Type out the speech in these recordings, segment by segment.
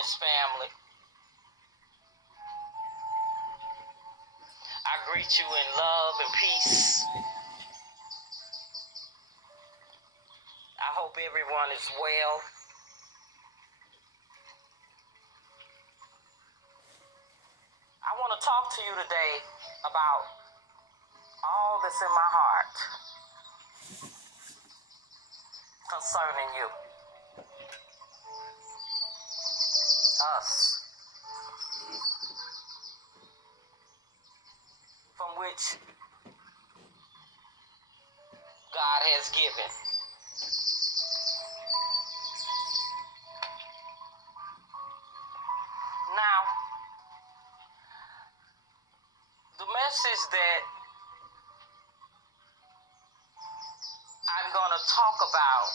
Wellness family. I greet you in love and peace. I hope everyone is well. I want to talk to you today about all that's in my heart concerning you, us, from which God has given. Now, the message that I'm going to talk about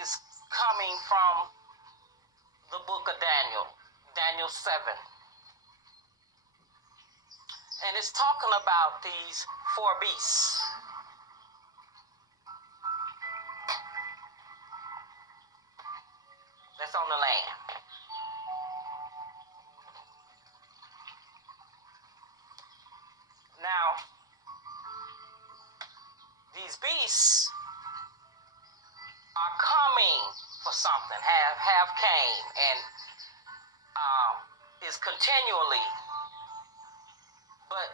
is coming from the book of Daniel, Daniel 7. And it's talking about these four beasts that's on the land. Now, these beasts are coming for something, have came, and is continually. But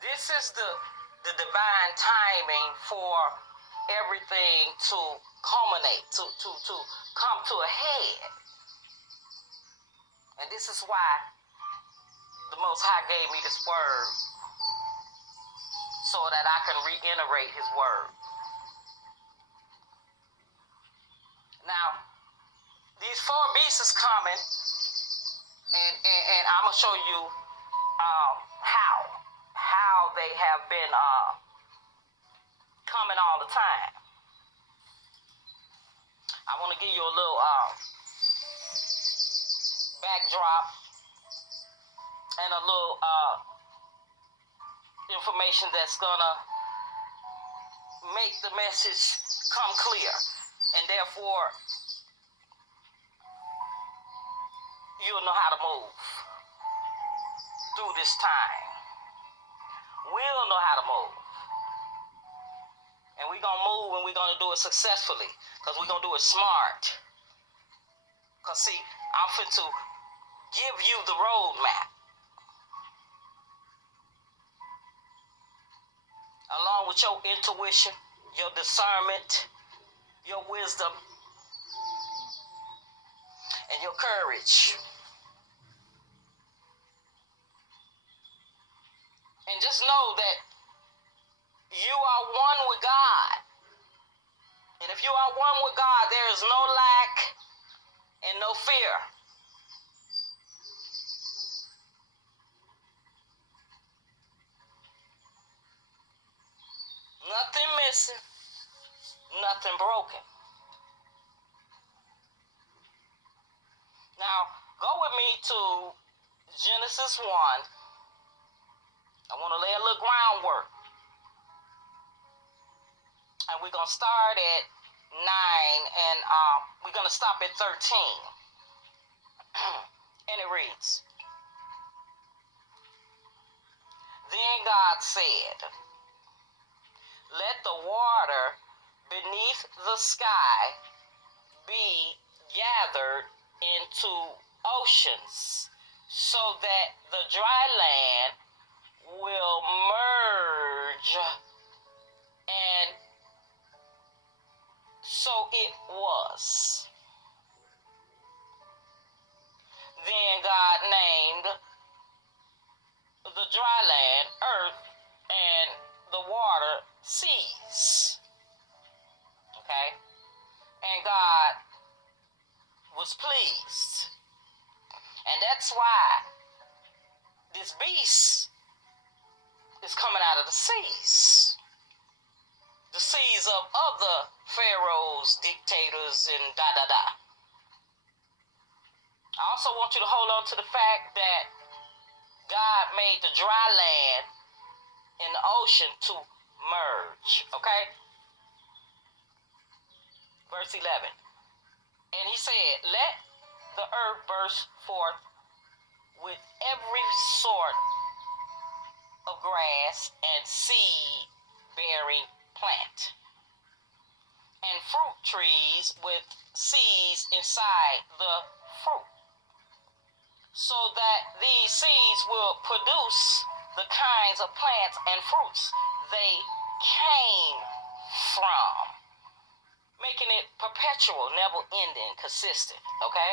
this is the divine timing for everything to culminate, to come to a head. And this is why the Most High gave me this word, so that I can reiterate his word. Now, these four beasts is coming, and I'm going to show you how they have been coming all the time. I want to give you a little backdrop and a little information that's gonna make the message come clear, and therefore you'll know how to move through this time. We'll know how to move, and we're gonna move, and we're gonna do it successfully, because we're gonna do it smart. Because see, I'm fit to give you the roadmap, along with your intuition, your discernment, your wisdom, and your courage. And just know that you are one with God. And if you are one with God, there is no lack and no fear. Nothing missing, nothing broken. Now, go with me to Genesis 1. I want to lay a little groundwork. And we're going to start at 9, and we're going to stop at 13. And it reads, Then God said, Let the water beneath the sky be gathered into oceans, so that the dry land will merge. And so it was. Then God named the dry land earth, and the water seas. Okay? And God was pleased. And that's why this beast is coming out of the seas. The seas of other pharaohs, dictators, and da-da-da. I also want you to hold on to the fact that God made the dry land and the ocean to merge, okay? Verse 11. And he said, let the earth burst forth with every sort of grass and seed bearing plant, and fruit trees with seeds inside the fruit, so that these seeds will produce the kinds of plants and fruits they came from, making it perpetual, never ending, consistent. Okay?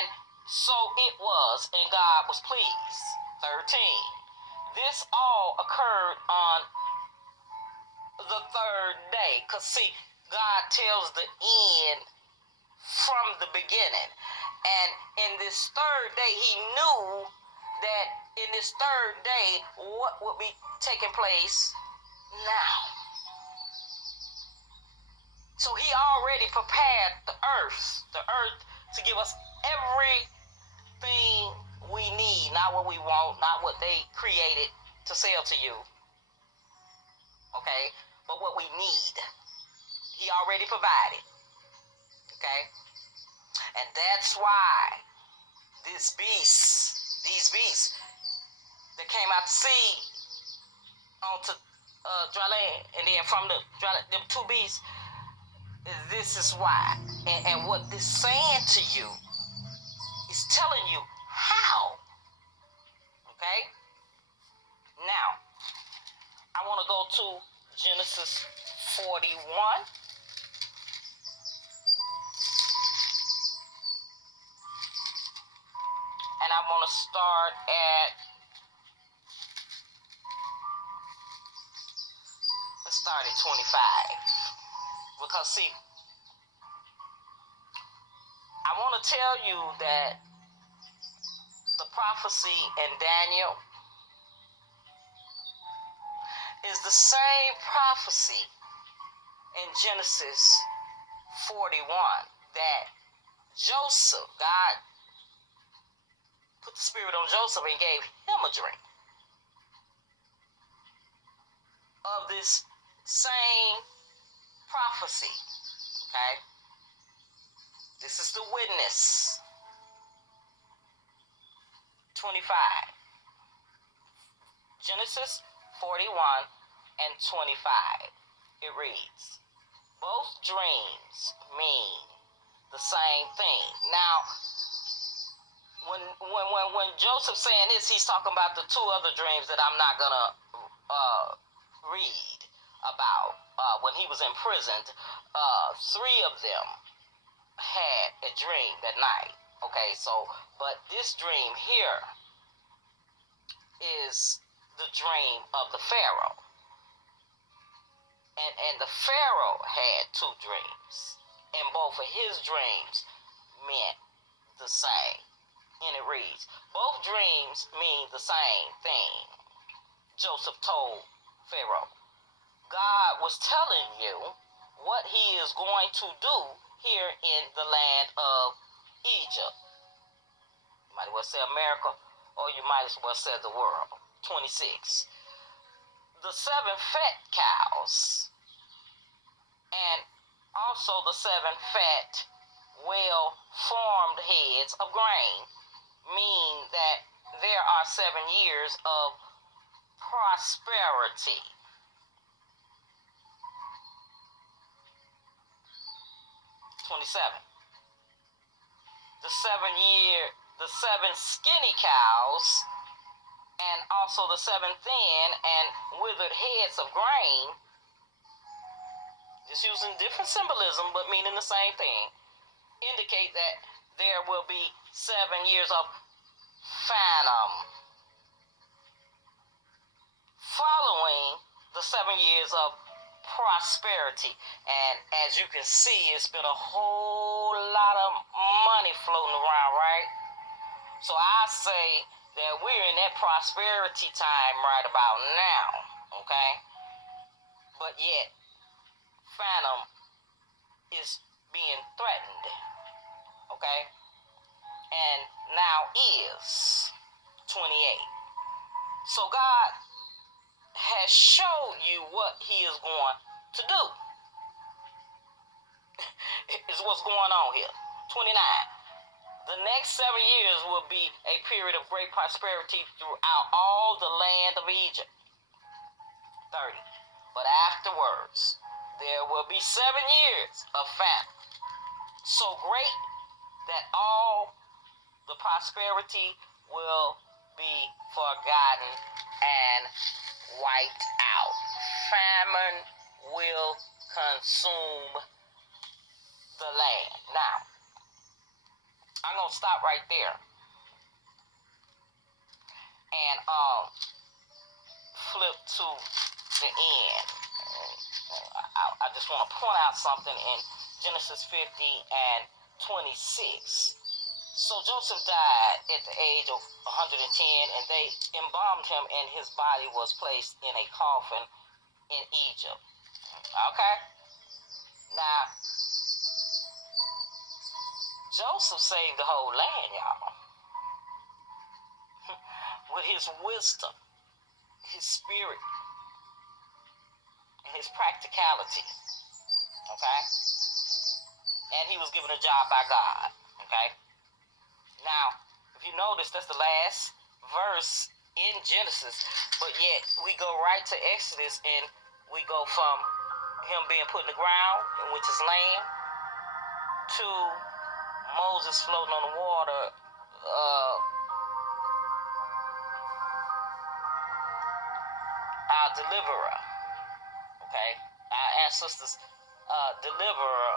And so it was, and God was pleased. 13. This all occurred on the third day. Because, see, God tells the end from the beginning. And in this third day, he knew that in this third day, what would be taking place now. So he already prepared the earth to give us everything we need, not what we want, not what they created to sell to you, okay, but what we need. He already provided, okay, and that's why these beasts that came out to sea onto dry land, and then from the dry land, them two beasts, this is why, and what this saying to you is telling you how. Okay? Now, I want to go to Genesis 41. And I want to start at, let's start at 25. Because, see, I want to tell you that the prophecy in Daniel is the same prophecy in Genesis 41 that Joseph, God put the spirit on Joseph and gave him a dream of this same prophecy. Okay? This is the witness. 25. Genesis 41 and 25. It reads, both dreams mean the same thing. Now, when Joseph's saying this, he's talking about the two other dreams that I'm not gonna read about. When he was imprisoned, three of them had a dream that night. Okay, so, but this dream here is the dream of the Pharaoh. And the Pharaoh had two dreams, and both of his dreams meant the same. And it reads, both dreams mean the same thing. Joseph told Pharaoh, God was telling you what he is going to do here in the land of Egypt. You might as well say America, or you might as well say the world. 26. The 7 fat cows and also the 7 fat, well-formed heads of grain mean that there are 7 years of prosperity. 27. The 7 skinny cows and also the 7 thin and withered heads of grain, just using different symbolism but meaning the same thing, indicate that there will be 7 years of famine following the 7 years of prosperity. And as you can see, it's been a whole lot of money floating around, right? So I say that we're in that prosperity time right about now, okay? But yet, famine is being threatened, okay? And now is 28. So God has showed you what he is going to do. Is what's going on here. 29. The next 7 years will be a period of great prosperity throughout all the land of Egypt. 30. But afterwards, there will be 7 years of famine, so great that all the prosperity will be forgotten and wiped out. Famine will consume the land. Now, I'm going to stop right there and flip to the end. I just want to point out something in Genesis 50 and 26. So Joseph died at the age of 110, and they embalmed him, and his body was placed in a coffin in Egypt. Okay? Now, Joseph saved the whole land, y'all. With his wisdom, his spirit, and his practicality. Okay? And he was given a job by God. Okay? Now, if you notice, that's the last verse in Genesis, but yet we go right to Exodus, and we go from him being put in the ground, which is land, to Moses floating on the water, our deliverer, okay? Our ancestors' deliverer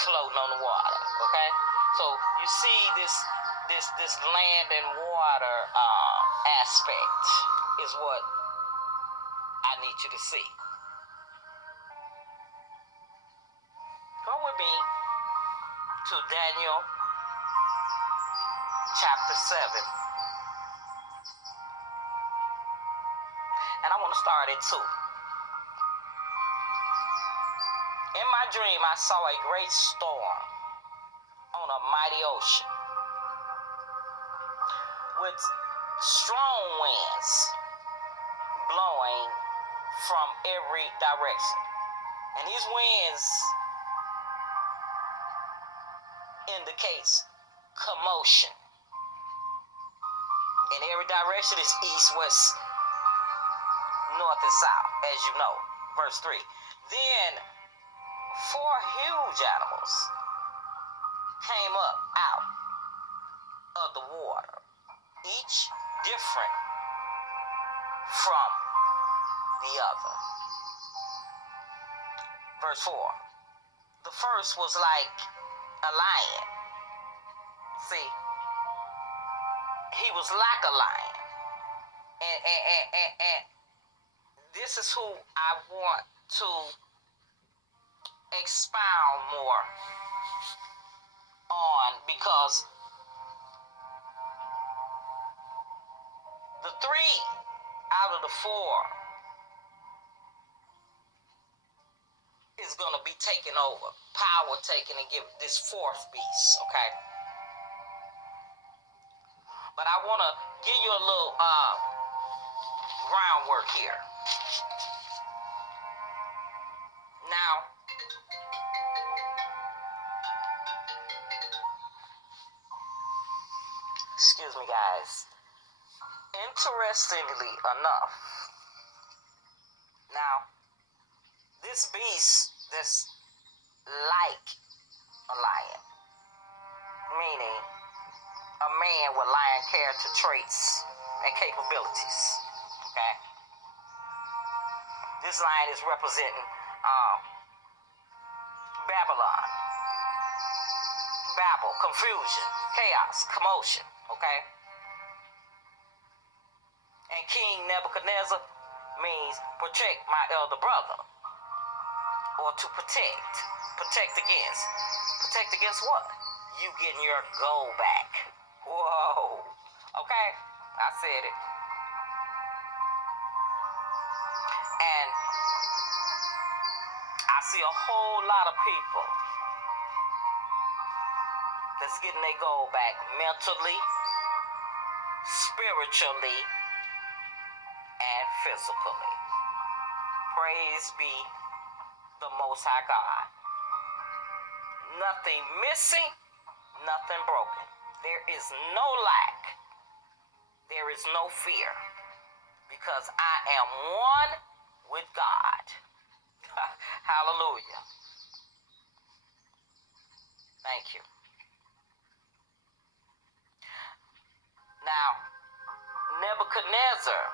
floating on the water, okay? So you see this land and water aspect is what I need you to see. Go with me to Daniel chapter 7. And I want to start at 2. In my dream, I saw a great storm on a mighty ocean with strong winds blowing from every direction. And these winds indicates commotion. In every direction is east, west, north, and south, as you know. Verse 3. Then 4 huge animals came up out of the water, each different from the other. Verse 4. The first was like a lion. See, he was like a lion. And this is who I want to expound more on, because the 3 out of the 4 is going to be taken over, power taken, and give this 4th beast, okay? But I want to give you a little groundwork here. Now, excuse me, guys. Interestingly enough, now, this beast that's like a lion, meaning a man with lion character traits and capabilities, okay? This lion is representing Babylon, Babel, confusion, chaos, commotion, okay? And King Nebuchadnezzar means protect my elder brother, or to protect. Protect against. Protect against what? You getting your gold back. Whoa. Okay? I said it. And I see a whole lot of people that's getting their gold back mentally, spiritually, and physically. Praise be the Most High God. Nothing missing nothing broken. There is no lack. There is no fear. Because I am one with God. Hallelujah. Thank you. Now, Nebuchadnezzar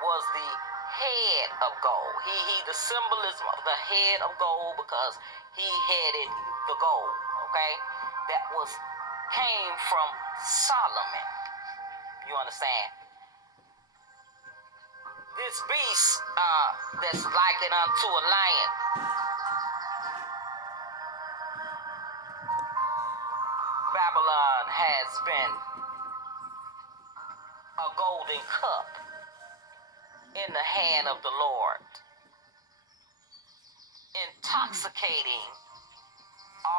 was the head of gold. He the symbolism of the head of gold because he headed the gold, okay? That came from Solomon. You understand? This beast that's likened unto a lion, Babylon has been a golden cup in the hand of the Lord, intoxicating